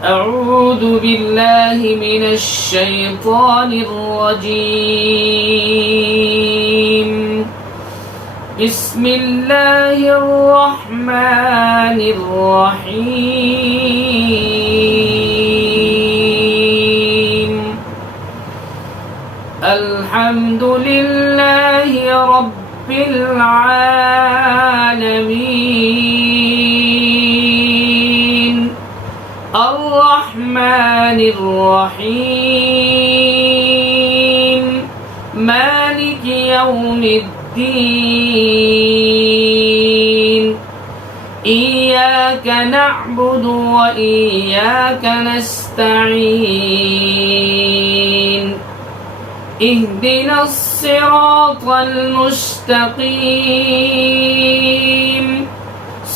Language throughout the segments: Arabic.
أعوذ بالله من الشيطان الرجيم. بسم الله الرحمن الرحيم. الحمد لله رب العالمين الرحمن الرحيم مالك يوم الدين. إياك نعبد وإياك نستعين. اهدنا الصراط المستقيم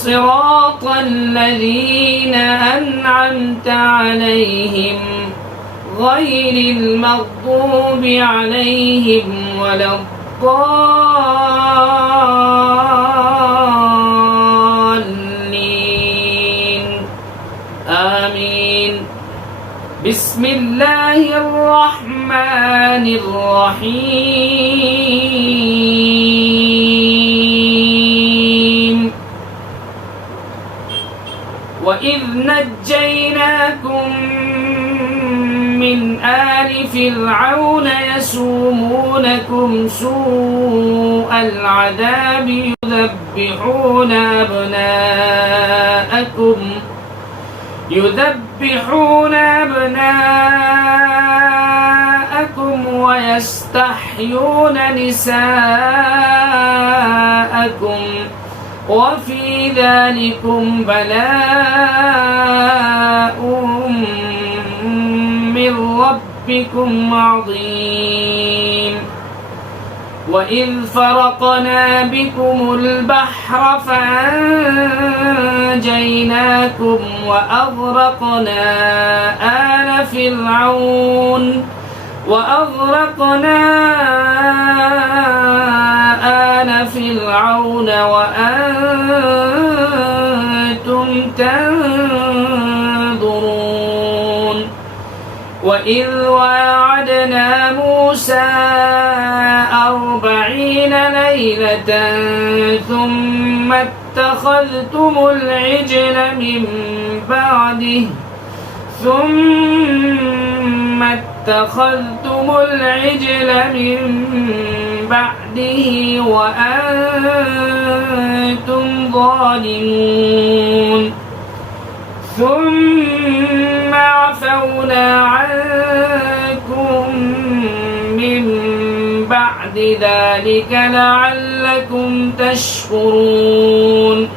صراط الذين أنعمت عليهم غير المغضوب عليهم ولا الضالين آمين. بسم الله الرحمن الرحيم. وإذ نجيناكم من آل فرعون يسومونكم سوء العذاب يذبحون أبناءكم ويستحيون نساءكم وفي ذلكم بلاء من ربكم عظيم. وإذ فرقنا بكم البحر فأنجيناكم وأغرقنا آل فرعون وأنتم تنظرون. وإذ واعدنا موسى 40 ليلة ثم اتخذتم العجل من بعده وأنتم ظالمون. ثم عفونا عنكم من بعد ذلك لعلكم تشكرون.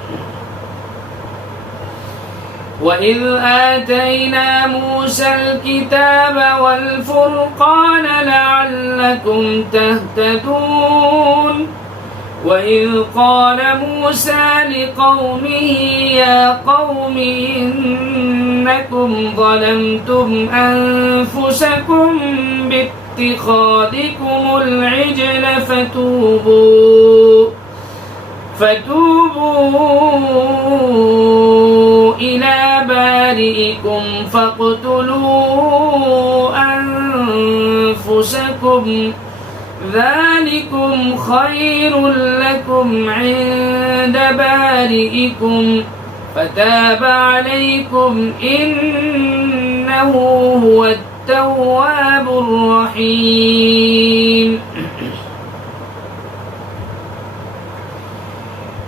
وإذ آتينا موسى الكتاب والفرقان لعلكم تهتدون. وإذ قال موسى لقومه يا قوم إنكم ظلمتم أنفسكم باتخاذكم العجل فتوبوا إلى بارئكم فاقتلوا أنفسكم ذلكم خير لكم عند بارئكم فتاب عليكم إنه هو التواب الرحيم.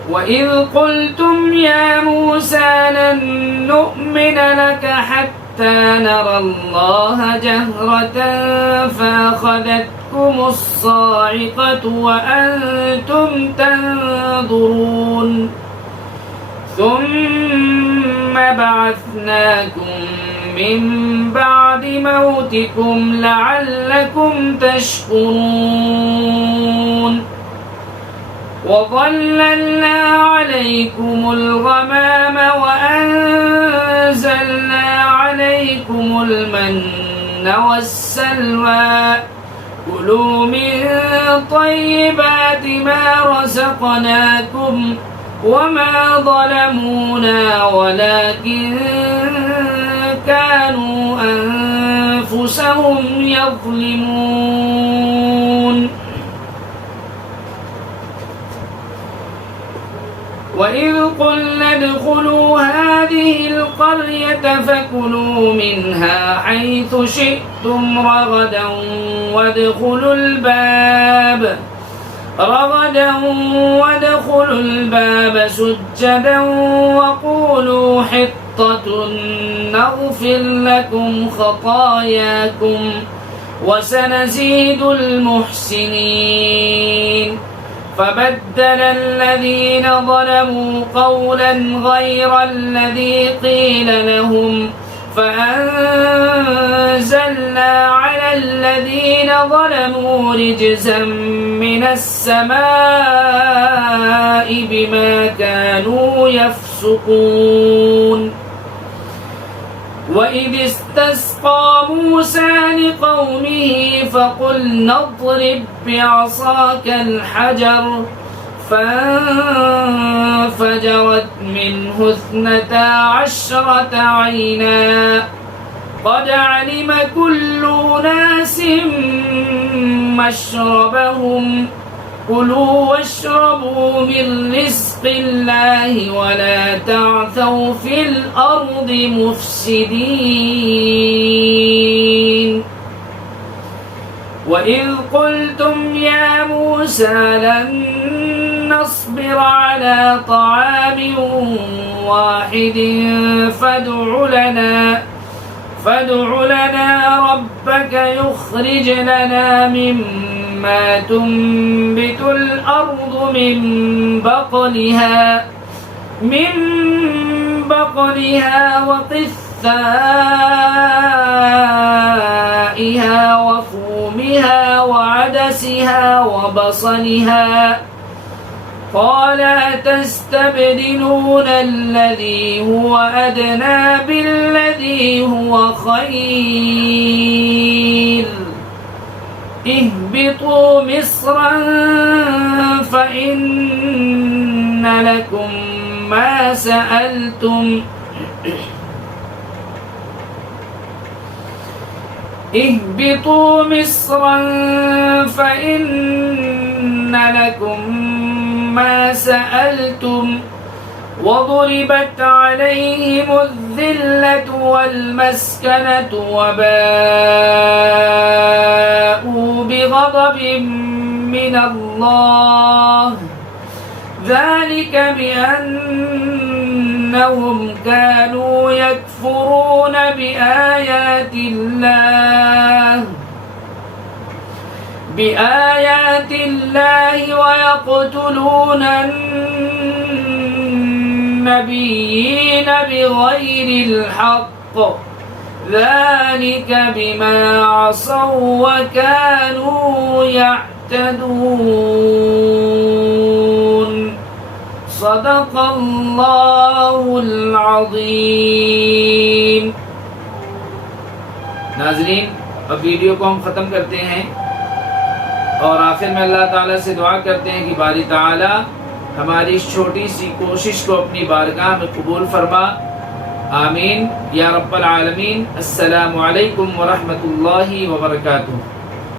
وإذ قلتم يا موسى لن نؤمن لك حتى نرى الله جهرة فأخذتكم الصاعقة وأنتم تنظرون. ثم بعثناكم من بعد موتكم لعلكم تشكرون. وظللنا عليكم الغمام وأنزلنا عليكم المن والسلوى كلوا من طيبات ما رزقناكم وما ظلمونا ولكن كانوا أنفسهم يظلمون وإذ قلنا ادخلوا هذه القرية فكلوا منها حيث شئتم رغدا وادخلوا الباب سجدا وقولوا حطة نغفر لكم خطاياكم وسنزيد المحسنين فبدل الذين ظلموا قولا غير الذي قيل لهم فأنزلنا على الذين ظلموا رجزا من السماء بما كانوا يفسقون وإذ استسقى موسى لقومه فقلنا اضرب بعصاك الحجر فانفجرت منه 12 عينا قد علم كل أناس مشربهم كلوا واشربوا من رزق الله ولا تعثوا في الأرض مفسدين وإذ قلتم يا موسى لن نصبر على طعام واحد فادع لنا ربك يخرج لنا مما تنبت الأرض من بقلها وقثائها وفومها وعدسها وبصلها قال أتستبدلون الذي هو أدنى بالذي هو خير اهبطوا مصرا فإن لكم ما سألتم اهبطوا مصرا فإن لكم ما سألتم وضربت عليهم الذلة والمسكنة وباءوا بغضب من الله ذلك بأنهم كانوا يكفرون بآيات الله ويقتلون النبيين بغير الحق ذلك بما عصوا وكانوا يعتدون صدق الله العظीम। नाजरीन, अब वीडियो को हम ख़त्म करते हैं और आखिर में अल्लाह ताला से दुआ करते हैं कि बारी ताला हमारी इस छोटी सी कोशिश को अपनी बारगाह में कबूल फरमा। आमीन या रब्बल आलमीन। अस्सलामु अलैकुम व रहमतुल्लाहि व बरकातुहू।